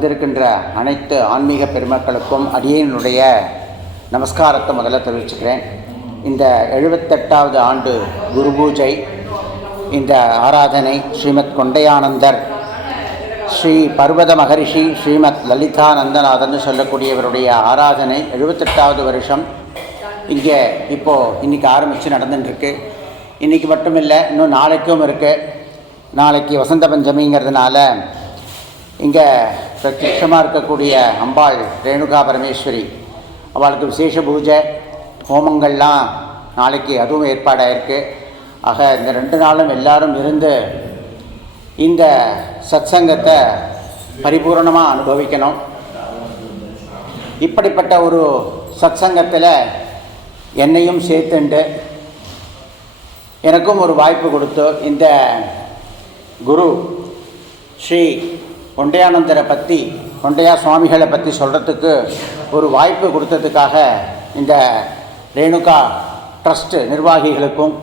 வந்திருக்கின்ற அனைத்து ஆன்மீக பெருமக்களுக்கும் அடியேனுடைய நமஸ்காரத்தை முதல்ல தெரிவிச்சுக்கிறேன். இந்த 78வது ஆண்டு குரு பூஜை, இந்த ஆராதனை ஸ்ரீமத் கொண்டையானந்தர், ஸ்ரீ பர்வத மகரிஷி, ஸ்ரீமத் லலிதானந்தநாதன் சொல்லக்கூடியவருடைய ஆராதனை 78வது வருஷம் இங்கே இன்றைக்கி ஆரம்பித்து நடந்துட்டுருக்கு. இன்றைக்கி மட்டும் இல்லை, இன்னும் நாளைக்கும் இருக்குது. நாளைக்கு வசந்த பஞ்சமிங்கிறதுனால இங்கே பிரத்யட்சமாக இருக்கக்கூடிய அம்பாள் ரேணுகா பரமேஸ்வரி, அவளுக்கு விசேஷ பூஜை ஹோமங்கள்லாம் நாளைக்கு அதுவும் ஏற்பாடாயிருக்கு. ஆக இந்த 2 நாளும் எல்லாரும் இருந்து இந்த சத்சங்கத்தை பரிபூர்ணமாக அனுபவிக்கணும். இப்படிப்பட்ட ஒரு சத்சங்கத்தில் என்னையும் சேர்த்துண்டு எனக்கும் ஒரு வாய்ப்பு கொடுத்து இந்த குரு ஸ்ரீ கொண்டையானந்தரை பற்றி, கொண்டையா சுவாமிகளை பற்றி சொல்கிறதுக்கு ஒரு வாய்ப்பு கொடுத்ததுக்காக இந்த ரேணுகா ட்ரஸ்ட் நிர்வாகிகளுக்கும்,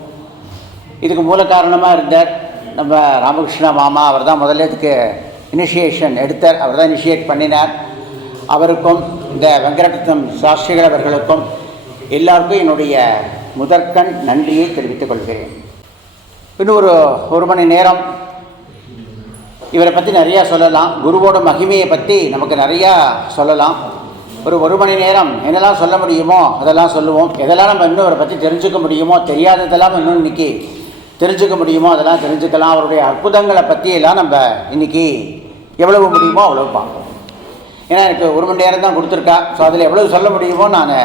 இதுக்கு மூல காரணமாக இருந்தார் நம்ம ராமகிருஷ்ண மாமா, அவர் தான் முதல்ல இதுக்கு இனிஷியேஷன் எடுத்தார், அவர் தான் இனிஷியேட் பண்ணினார். அவருக்கும் இந்த வெங்கடரத்னம் சாஸ்திரிகள் அவர்களுக்கும் எல்லாருக்கும் என்னுடைய முதற்கண் நன்றியை தெரிவித்துக் கொள்கிறேன். இன்னும் ஒரு மணி நேரம் இவரை பற்றி நிறையா சொல்லலாம். குருவோட மகிமையை பற்றி நமக்கு நிறையா சொல்லலாம். ஒரு மணி நேரம் என்னெல்லாம் சொல்ல முடியுமோ அதெல்லாம் சொல்லுவோம். எதெல்லாம் நம்ம இன்னும் அவரை பற்றி தெரிஞ்சுக்க முடியுமோ, தெரியாததெல்லாம் இன்னும் இன்றைக்கி தெரிஞ்சுக்க முடியுமோ அதெல்லாம் தெரிஞ்சுக்கலாம். அவருடைய அற்புதங்களை பற்றியெல்லாம் நம்ம இன்றைக்கி எவ்வளவு முடியுமோ அவ்வளவு பார்ப்போம். ஏன்னா எனக்கு 1 மணி நேரம் தான் கொடுத்துருக்கா. ஸோ அதில் எவ்வளவு சொல்ல முடியுமோ நான்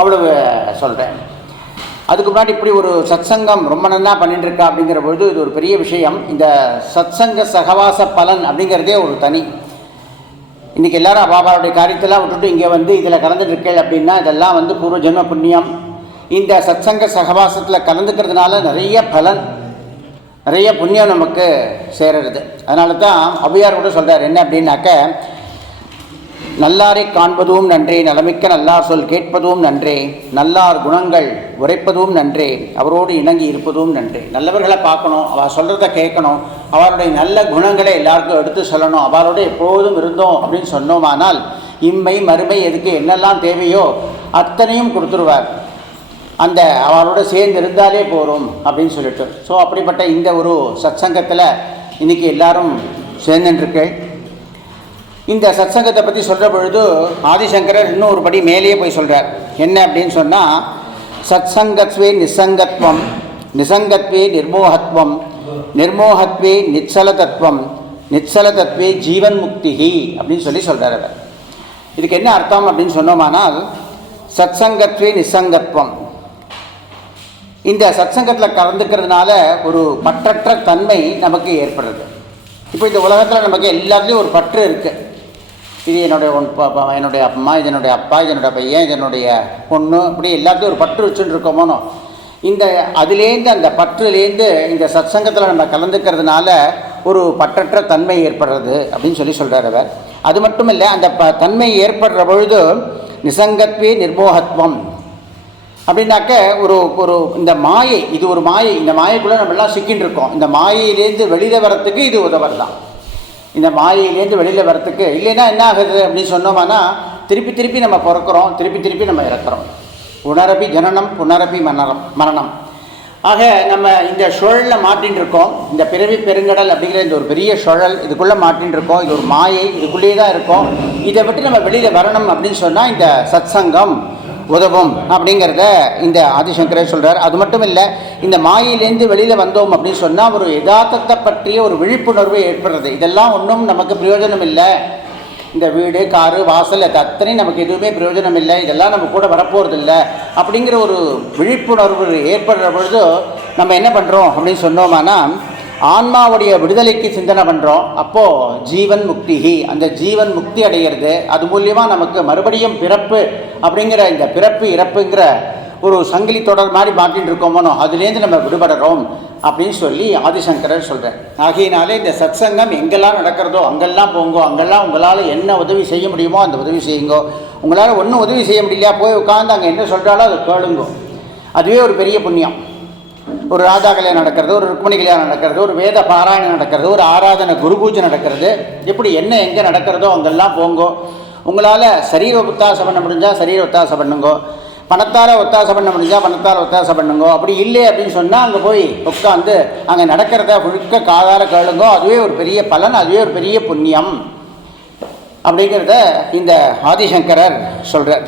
அவ்வளவு சொல்கிறேன். அதுக்கு முன்னாடி இப்படி ஒரு சத்சங்கம் ரொம்ப நல்லா பண்ணிட்டுருக்கா அப்படிங்கிற பொழுது இது ஒரு பெரிய விஷயம். இந்த சத்சங்க சகவாச பலன் அப்படிங்கிறதே ஒரு தனி. இன்றைக்கி எல்லாரும் பாபாவுடைய காரியத்தெல்லாம் விட்டுட்டு இங்கே வந்து இதில் கலந்துட்டுருக்கேள் அப்படின்னா இதெல்லாம் பூர்வ ஜென்ம புண்ணியம். இந்த சத்சங்க சகவாசத்தில் கலந்துக்கிறதுனால நிறைய பலன், நிறைய புண்ணியம் நமக்கு சேருறது. அதனால தான் அவ்வையார் கூட சொல்கிறார் என்ன அப்படின்னாக்க, நல்லாரை காண்பதும் நன்றே, நலமிக்க நல்லார் சொல் கேட்பதும் நன்றே, நல்லார் குணங்கள் உரைப்பதும் நன்றே, அவரோடு இணங்கி இருப்பதும் நன்றே. நல்லவர்களை பார்க்கணும், அவள் சொல்கிறத கேட்கணும், அவருடைய நல்ல குணங்களை எல்லாருக்கும் எடுத்து சொல்லணும், அவரோடு எப்போதும் இருந்தோம் அப்படின்னு சொன்னோமானால் இம்மை மறுமை எதுக்கு என்னெல்லாம் தேவையோ அத்தனையும் கொடுத்துருவார். அந்த அவளோட சேர்ந்து இருந்தாலே போகிறோம் அப்படின்னு சொல்லிட்டு. ஸோ அப்படிப்பட்ட இந்த ஒரு சத்சங்கத்தில் இன்றைக்கி எல்லாரும் சேர்ந்துட்டுருக்கேள். இந்த சத்சங்கத்தை பற்றி சொல்கிற பொழுது ஆதிசங்கரர் இன்னும் ஒரு படி மேலேயே போய் சொல்கிறார். என்ன அப்படின்னு சொன்னால், சத்சங்கத்வே நிசங்கத்வம், நிசங்கத்வே நிர்மோகத்வம், நிர்மோகத்வே நிச்சலதத்வம், நிச்சலதத்வே ஜீவன் முக்திஹி அப்படின்னு சொல்கிறார் அவர். இதுக்கு என்ன அர்த்தம் அப்படின்னு சொன்னோமானால், சத்சங்கத்வே நிசங்கத்வம், இந்த சத்சங்கத்தில் கலந்துக்கிறதுனால ஒரு பற்றற்ற தன்மை நமக்கு ஏற்படுறது. இப்போ இந்த உலகத்தில் நமக்கு எல்லாத்துலேயும் ஒரு பற்று இருக்குது. இது என்னுடைய அம்மா, இது என்னுடைய அப்பா, இது என்னுடைய பையன், இது என்னுடைய பொண்ணு, இப்படி எல்லாத்தையும் ஒரு பற்று வச்சுட்டு இருக்கோமோனோ. இந்த அதுலேருந்து, அந்த பற்றுலேருந்து இந்த சத்சங்கத்தில் நம்ம கலந்துக்கிறதுனால ஒரு பற்றற்ற தன்மை ஏற்படுறது அப்படின்னு சொல்கிறார் அவர். அது மட்டும் இல்லை, அந்த தன்மை ஏற்படுற பொழுது நிசங்கத்வே நிர்மோகத்வம் அப்படின்னாக்க ஒரு இந்த மாயை, இது ஒரு மாயை. இந்த மாயைக்குள்ளே நம்ம எல்லாம் சிக்கின்னு இருக்கோம். இந்த மாயையிலேருந்து வெளியில் வரத்துக்கு இது உதவர் தான். இந்த மாயையிலேருந்து வெளியில் வரத்துக்கு, இல்லைன்னா என்ன ஆகுது அப்படின்னு சொன்னோம்னா, திருப்பி நம்ம பிறக்கிறோம், திருப்பி நம்ம இறக்குறோம். உணரபி ஜனனம் புனரபி மரணம். ஆக நம்ம இந்த சுழலில் மாட்டின்னு இருக்கோம். இந்த பிறவி பெருங்கடல் அப்படிங்கிற இந்த ஒரு பெரிய சுழல், இதுக்குள்ளே மாட்டின்னு இருக்கோம். இது ஒரு மாயை, இதுக்குள்ளேயே தான் இருக்கோம். இதை விட்டு நம்ம வெளியில் வரணும் அப்படின்னு சொன்னால் இந்த சத்சங்கம் உதவும் அப்படிங்கிறத இந்த ஆதிசங்கரர் சொல்கிறார். அது மட்டும் இல்லை, இந்த மாயிலேருந்து வெளியில் வந்தோம் அப்படின்னு சொன்னால் ஒரு யதார்த்தத்தை பற்றிய ஒரு விழிப்புணர்வு ஏற்படுறது. இதெல்லாம் ஒன்றும் நமக்கு பிரயோஜனம் இல்லை. இந்த வீடு, காரு, வாசல், அது அத்தனையும் நமக்கு எதுவுமே பிரயோஜனம் இல்லை, இதெல்லாம் நம்ம கூட வரப்போகிறதில்லை அப்படிங்கிற ஒரு விழிப்புணர்வு ஏற்படுற பொழுது நம்ம என்ன பண்ணுறோம் அப்படின்னு சொன்னோம்னா, ஆன்மாவுடைய விடுதலைக்கு சிந்தனை பண்ணுறோம். அப்போது ஜீவன் முக்திஹி, அந்த ஜீவன் முக்தி அடைகிறது. அது மூலியமாக நமக்கு மறுபடியும் பிறப்பு அப்படிங்கிற இந்த பிறப்பு இறப்புங்கிற ஒரு சங்கிலி தொடர் மாதிரி மாட்டின்னு இருக்கோமோனோ, அதுலேருந்து நம்ம விடுபடுறோம் அப்படின்னு சொல்லி ஆதிசங்கரர் சொல்கிறார். ஆகையினாலே இந்த சத்சங்கம் எங்கெல்லாம் நடக்கிறதோ அங்கெல்லாம் போங்கோ, அங்கெல்லாம் உங்களால் என்ன உதவி செய்ய முடியுமோ அந்த உதவி செய்யுங்கோ. உங்களால் ஒன்றும் உதவி செய்ய முடியலையா, போய் உட்காந்து அங்கே என்ன சொல்கிறாலோ அதை கேளுங்கோ. அதுவே ஒரு பெரிய புண்ணியம். ஒரு ராதா கல்யாணம் நடக்கிறது, ஒரு ருக்மணி கல்யாணம் நடக்கிறது, ஒரு வேத பாராயணம் நடக்கிறது, ஒரு ஆராதனை குரு பூஜை நடக்கிறது, இப்படி என்ன எங்கே நடக்கிறதோ அங்கெல்லாம் போங்கோ. உங்களால் சரீர ஒத்தாசை பண்ண முடிஞ்சால் சரீர ஒத்தாசை பண்ணுங்கோ, பணத்தால் ஒத்தாசை பண்ண முடிஞ்சால் பணத்தால் ஒத்தாசை பண்ணுங்கோ. அப்படி இல்லை அப்படின்னு சொன்னால் அங்கே போய் உட்காந்து அங்கே நடக்கிறத முழுக்க காதால் கேளுங்கோ. அதுவே ஒரு பெரிய பலன், அதுவே ஒரு பெரிய புண்ணியம் அப்படிங்கிறத இந்த ஆதிசங்கரர் சொல்கிறார்.